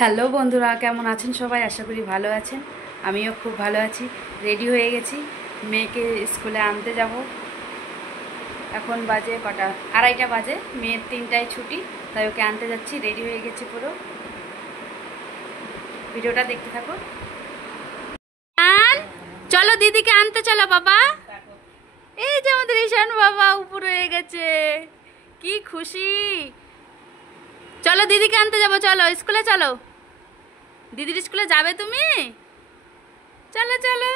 Hello বন্ধুরা, কেমন আছেন সবাই? আশা করি ভালো আছেন। আমিও খুব ভালো আছি। রেডি হয়ে গেছি, মেয়েকে স্কুলে আনতে যাব। এখন বাজে কটা? 2:30 বাজে। মেয়ের 3টায় ছুটি, তাই ওকে আনতে যাচ্ছি। রেডি হয়ে গেছি পুরো। ভিডিওটা দেখতে থাকো। চলো দিদিকে আনতে চলো বাবা। এই যে আমাদের ঈশান বাবা উপর হয়ে গেছে, কি খুশি। চলো দিদিকে আনতে যাবো, চলো স্কুলে চলো। দিদির স্কুলে যাবে তুমি? চলো চলো,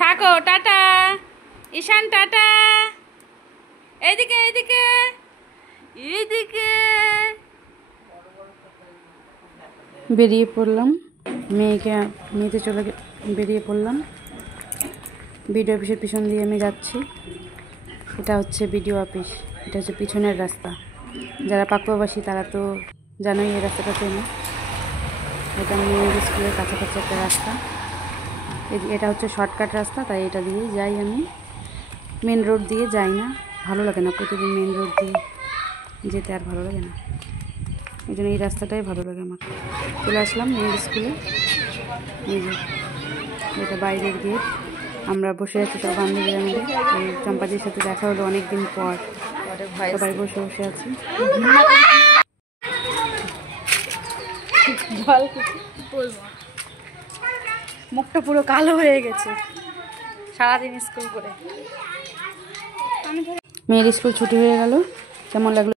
থাকো। টাটা ঈশান, টাটা। এইদিকে এইদিকে এইদিকে। বেরিয়ে পড়লাম, নিতে বেরিয়ে পড়লাম। বিডিও অফিসের পিছন দিয়ে আমি যাচ্ছি। এটা হচ্ছে বিডিও অফিস, এটা হচ্ছে পিছনের রাস্তা। যারা পাকুয়াবাসী তারা তো জানোই এই রাস্তাটা চেনে। এটা মেয়ের স্কুলের কাছাকাছি একটা রাস্তা। এটা হচ্ছে শর্টকাট রাস্তা, তাই এটা দিয়েই যাই আমি। মেন রোড দিয়ে যাই না, ভালো লাগে না। প্রতিদিন মেন রোড দিয়ে যেতে আর ভালো লাগে না, এই জন্য এই রাস্তাটাই ভালো লাগে আমার। চলে আসলাম মেয়ের স্কুলে। এই যে এটা বাইরের গেট। আমরা বসে আছি সব বান্ধবীরা মিলে। এই চম্পাদির সাথে দেখা হলো অনেকদিন পর, সবাই বসে বসে আছি। মুখটা পুরো কালো হয়ে গেছে সারাদিন স্কুল করে। মেয়ের স্কুল ছুটি হয়ে গেল। কেমন লাগলো?